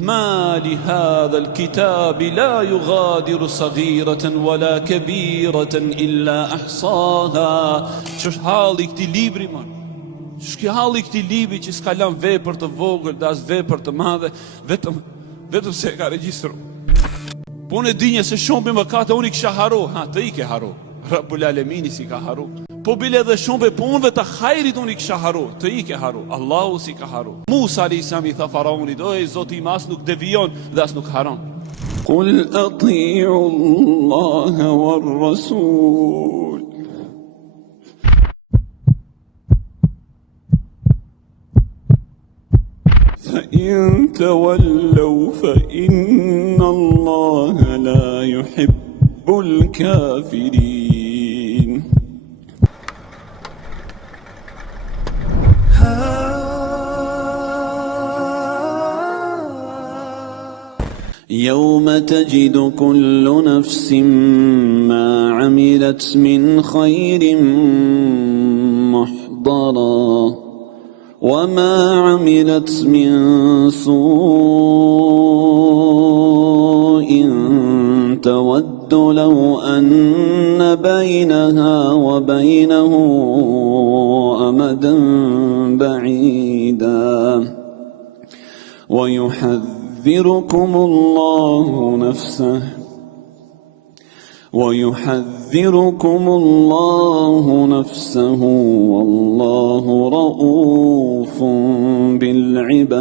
ما لهذا الكتاب لا يغادر صغيرة ولا كبيرة إلا أحصاها. Ç'është halli I këtij libri më? Ç'është halli I këtij libri që s'ka lënë vepër të vogël, as vepër të madhe, vetëm se ka regjistruar. Po unë di se shumë mëkate unë I kisha haru, të I ke haru. Rabbul Alemini si ka haru. Po bile edhe shumë punëve të hajrit unë I kisha haru, të I ke haru, Allahu si ka haru. Musa a.s. I tha faraonit, Zoti im as nuk devijon dhe as nuk haron. قل أطيعوا الله والرسول فإن تولوا فإن الله لا يحب الكافرين. يوم تجد كل نفس ما عملت من خير محضرا وما عملت من سوء تود لو أن بينها وبينه أمدا بعيدا ويحذركم الله نفسه والله رؤوف بالعباد.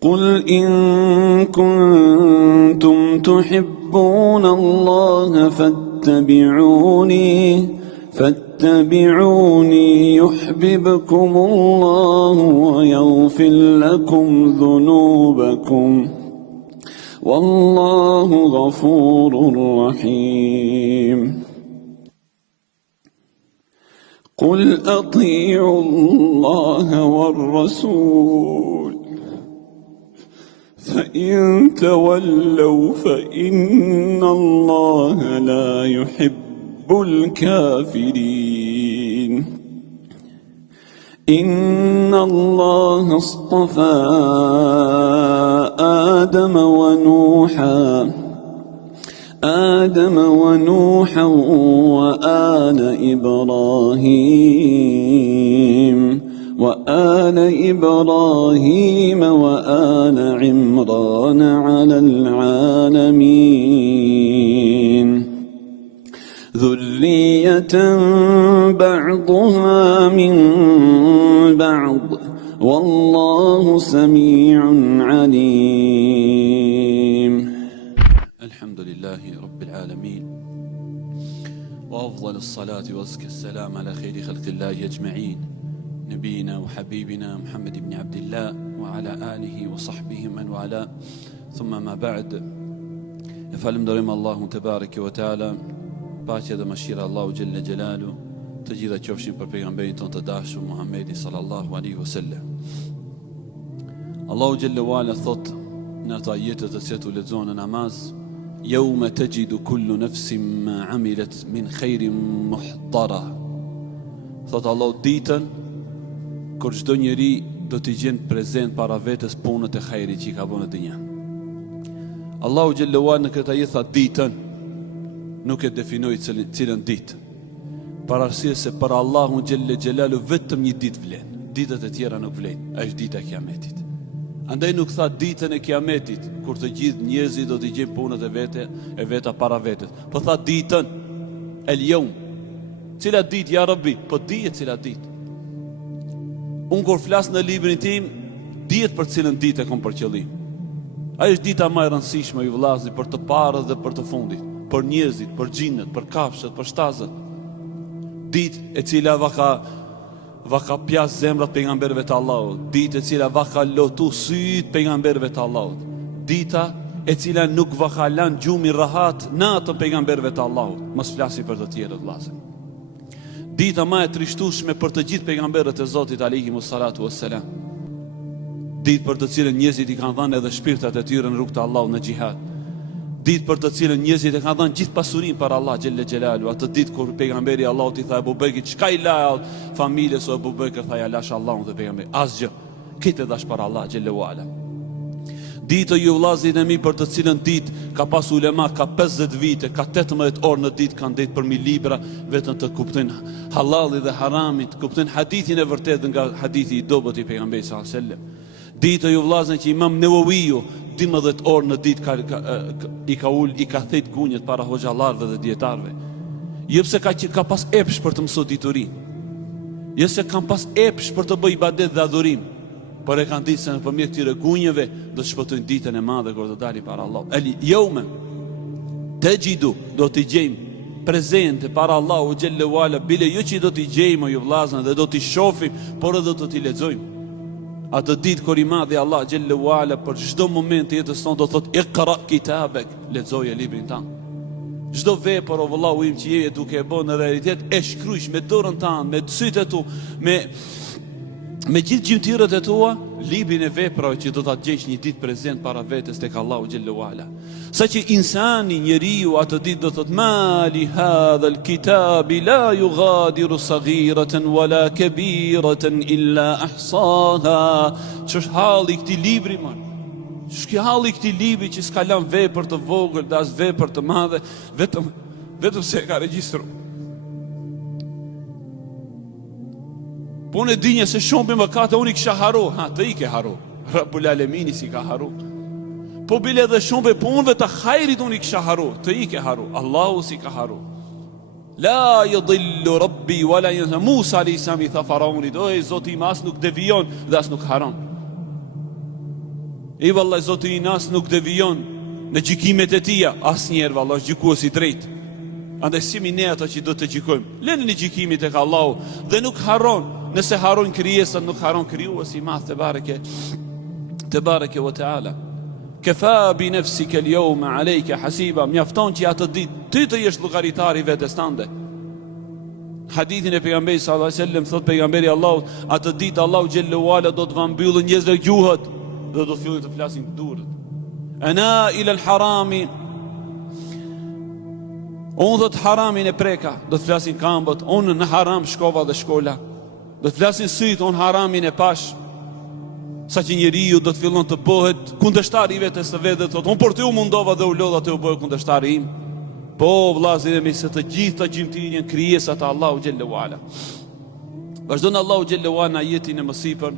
قل إن كنتم تحبون الله فاتبعوني يحببكم الله ويغفر لكم ذنوبكم والله غفور رحيم. قل أطيعوا الله والرسول فإن تولوا فإن الله لا يحب الكافرين. إن الله اصطفى آدم ونوحا وآل إبراهيم وآل عمران على العالمين ذرية بعضها من بعض والله سميع عليم. الحمد لله رب العالمين وأفضل الصلاة وأزكى السلام على خير خلق الله أجمعين نبينا وحبيبنا محمد بن عبد الله وعلى آله وصحبه من والاه ثم ما بعد. Falenderojmë Allahun te bareke ve teala, paqja dhe mëshira Allahu xhelle xhelalu të gjitha qofshin për pejgamberin ton të dashur Muhammedin sallallahu alaihi wasallam. Allahu xhelle wala thot në ato ajete të cilat u lexuan në namaz, yawma tajidu kullu nafsin ma amilat min khairin muhdara. Thot Allahu ditën kur çdo njeri do t'i gjen prezent para vetes punët e hajrit që I ka bënë në dynjë. Allahu xhelle wala në këtë ajet tha ditën, nuk e definoi cilën ditë. Për arsye se për Allahun xhelle xhelalu vetëm një ditë vlen. Ditët e tjera nuk vlen. Është dita e Kiametit. Andaj nuk tha ditën e Kiametit, kur të gjithë njerëzit do t'i gjejnë punët e veta para vetes. Po tha ditën el yawm. Cila ditë ja Rabbi? Po dihet cila ditë. Unë kur flas në librin tim, dihet për cilën ditë e kam për qëllim. Ai është dita më e rëndësishme I vëllazë për të parët dhe për të fundit. Për njerëzit, për xhinët, për kafshët, për shtazët. Ditë e cila vaka pjas zemrat pejgamberëve të Allahut, ditë e cila vaka lotu syt pejgamberëve të Allahut, dita e cila nuk vaka lan gjumi rahat natën pejgamberëve të Allahut, mos flasim për të tjerët vëllazë. Dita më e trishtueshme për të gjithë pejgamberët e Zotit alayhimus salatu wassalam. Ditë për të cilën njerëzit I kanë dhënë edhe shpirtat e tyre në rrugt të Allahut në xhihad. Ditë për të cilën njerëzit e kanë dhënë gjithë pasurinë për Allah xhelle xhelalu. Atë ditë kur pejgamberi Allahut I tha Abu Bekrit, çka I la familjes o Abu Bekr, tha ja lash Allahun dhe pejgamberi. Asgjë. Këtë dash para Allah xhallahu ala. Ditë ju vllazërit e mi për të cilën ditë ka pas ulema, ka 50 vite, ka 18 orë në ditë kanë ditë për mi libra, vetëm të kuptojnë halali dhe haramit, kuptojnë hadithin e vërtetë nga hadithi i dobët i pejgamberit sallallahu alajhi wasallam. Ditë ju vllazën që Imam Newawiu 12 orë në ditë i ka thejt gunjët para hoxhallarëve dhe dietarëve. Jo pse ka pas epsh për të mësuar dituri. Jo se kanë pas epsh për të bërë ibadet dhe adhurim, por e kanë ditë se nëpërmjet këtyre gunjëve do të shpëtojnë ditën e madhe kur do dalin para Allahut. El yawma tajidu, do t'i gjejmë prezente para Allahu xhallahu ala, bile jo që do t'i gjejmë ju vllazën dhe do t'i shohim, por edhe do t'i lexojmë. Atë ditë kur i madhi Allah xhallahu ala për çdo moment të jetës tonë do thotë iqra kitabek, lexoje librin tan. Çdo vepër o vëllau im që je duke e bën në realitet e shkruaj me dorën tënde, me sytë e tu, me gjithë gjymtyrët e tua, librin e veprave që do ta gjesh një ditë prezent para vetes tek Allahu xhallahu ala. Saqë insani, njeriu atë ditë do thotë mali hadha alkitab la yughadiru saghiratan wala kabiratan illa ahsaha. Ç'është halli i këtij libri më? Shki halli i këtij libri që s'ka lënë vepër të vogël dhe as vepër të madhe, vetëm se e ka regjistruar. Po unë e dinja se shumë për mëkate unë i kisha haru. Të i ke haru. Rabbul Alemini si ka haru. Po bile edhe shumë për punëve të hajrit unë i kisha haru. Të i ke haru. Allahu si ka haru. La yudillu Rabbi wala yansa. Musa a.s. i tha faraonit, oj Zoti im as nuk devijon dhe as nuk haron. I vallaj Zoti im as nuk devijon në gjykimet e tia. As njerë vallaj gjykues i drejt. Andaj simi ne ato që do të gjykojmë. Lënë në gjykimit tek Allahu dhe nuk haron. Nëse haron krijesat, nuk haron krijuesi i madh te bareke wa taala. Kafa bi nafsika al-yawma alayka hasiba. Mjafton që atë ditë ty të jesh llogaritari vetes tënde. Hadithin e pejgamberit sallallahu alaihi wasallam thot pejgamberi Allahut, atë ditë Allahu xhallahu ala do të mbyllë njerëzve gjuhët dhe do fillojnë të flasin durrët. Ana ila al-harami. Unë do të haramin e preka, do të flasin këmbët, unë në haram shkova dhe shkola. Do të flasin sytë, unë haramin e pash. Sa që njeriu do të fillon të bëhet kundërshtari i vetes së vet dhe thotë, unë për ty u mundova dhe u lodha të u bëj kundërshtari im. Po vllazëri mi se të gjitha gjymtyrjen krijesat e Allahu xhallahu ala. Vazhdon Allahu xhallahu ala në ajetin e mësipër,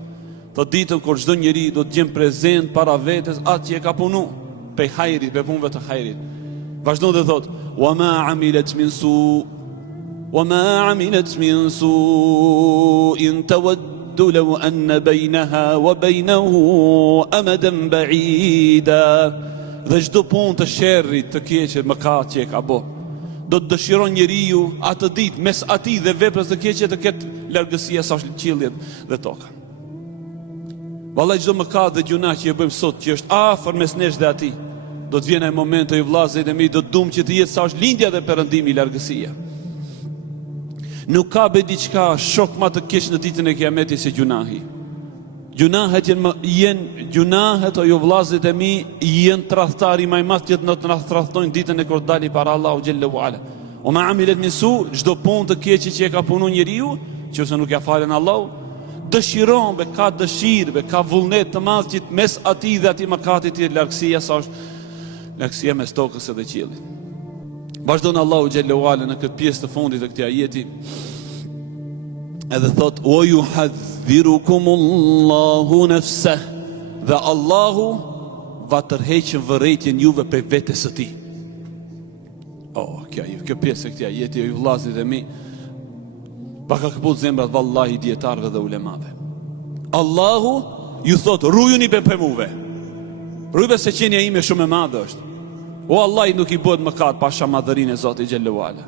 të ditën kur çdo njeri do të gjen prezent para vetes atë që e ka punu, pe hajrit, pe punëve të hajrit. Vazhdon dhe thotë, وما عملت من سوء تود لو أن بينها وبينه أمدا بعيدا. Dhe çdo punë të sherrit, të keqe, mëkat që e ka bë, do të dëshiron njeriu atë ditë mes atij dhe veprës të keqe të ketë largësia sa qiellit dhe toka. Vallai çdo mëkat dhe gjuna që e bëjmë sot, që është afër mes nesh dhe atij, do të vjen ai momenti i vllazërit e mi, do të dum që të jetë sa është lindja dhe perëndimi i largësia. Nuk ka be diçka shok më të keq në ditën e Kiametit se gjunahi. Gjunahet o ju vllazërit e mi janë tradhtari më i madh që do të na tradhtojnë ditën e kur dali para Allahu xhallahu ala. O ma amilet min su, çdo punë të keqe që e ka punuar njeriu, nëse nuk ja falen Allahu, dëshiron, ka dëshirë, ka vullnet të madh që mes atij dhe atij mëkatit të largësia sa është largësia mes tokës dhe qiellit. Vazhdon Allahu xhallahu ala në këtë pjesë të fundit të këtij ajeti. Edhe thot, o ju hadhirukumullahu nafsah, dhe Allahu va tërheqën vërejtjen juve për vetes së tij. Kjo pjesë e këtij ajeti, ju vllazërit e mi, pa ka kaput zemrat vallahi dietarëve dhe ulemave. Allahu ju thot, rujuni për muve. Rujbe se qenia ime shumë e madhe është. O Allah nuk i bëhet mëkat pa shamadhërinë e Zotit xhallahu ala.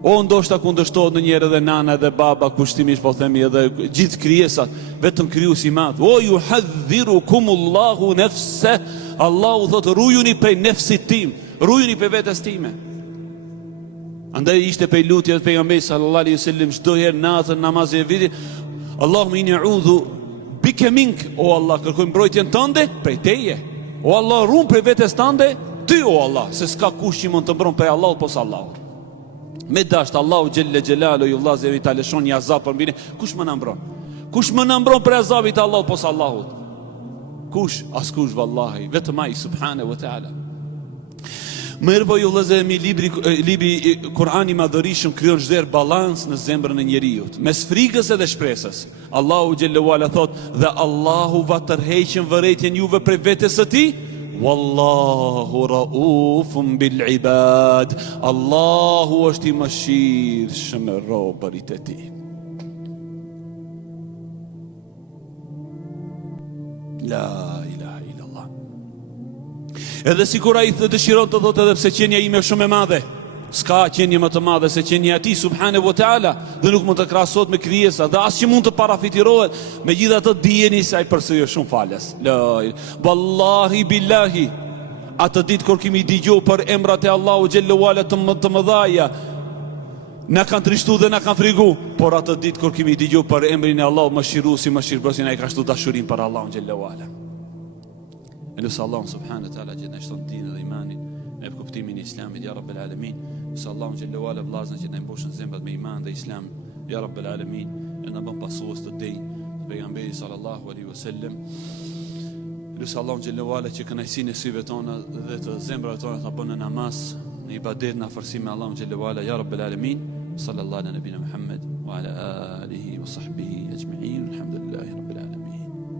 O ndoshta kundërshtohet në njëherë edhe nana edhe baba, kushtimisht po themi edhe gjithë krijesat, vetëm krijuesi i madh. O ju hadhirukumullahu nafsa, Allahu thot rujuni për nefsit tim, rujuni për vetes time. Andaj ishte për lutje të pejgamberit sallallahu alaihi wasallam çdo herë natën namazin e vitit, Allahumma inni a'udhu bika mink, o Allah kërkoj mbrojtjen tënde prej teje. O Allah ruan për vetes tënde ty, o Allah, se s'ka kush që mund të mbron prej Allahut posa Allahut. Me dasht Allahu xhelle xhelalu ju vllazëri ta lëshon një azab për mbi, kush më na mbron? Kush më nëmbron për azabit e Allahut pos Allahut? Kush? Askush vallahi, vetëm ai subhanahu wa taala. Mirë po ju vëllezër, libri Kurani madhërishëm krijon çdo balans në zemrën e njeriut, mes frikës edhe shpresës. Allahu xhallahu ala thot, dhe Allahu va tërheqën vërejtjen juve prej vetes së tij. Wallahu raufun bil ibad. Allahu është i mëshirshëm me robërit e tij. La ilaha illallah. Edhe sikur ai dëshiron të thotë edhe pse qenia ime është shumë e madhe, s'ka qenie më të madhe se qenia e Atij subhanahu wa taala, dhe nuk mund të krahasohet me krijesa, dhe as që mund të parafitirohet. Megjithatë dijeni se ai përsëri është shumë falës. La wallahi billahi, atë ditë kur kemi dëgjuar për emrat e Allahu xhallahu ala të mëdhaja, na kanë trishtu dhe na kanë frigu, por atë ditë kur kemi dëgjuar për emrin e Allahut mëshiruesi, mëshirbësi, ai ka shtu dashurinë për Allahun xhallahu ala. Elusë Allahun subhanahu wa taala që na shton dinën dhe imanin, e kuptimin e Islamit, ya Rabbel Alamin. Elusë Allahun xhallahu ala vllazën që na mbushën zemrat me iman dhe Islam, ya Rabbel Alamin, e na bën pasues të tej të pejgamberit sallallahu alaihi wasallam. Elusë Allahun xhallahu ala që kënaqësinë e syve tona dhe të zemrave tona ta bën në namaz, në ibadet, në afërsim me Allahun xhallahu ala, ya Rabbel Alamin. Sallallahu ala nabina Muhammad wa ala alihi wa sahbihi ajma'in. Alhamdulillahi rabbil alamin.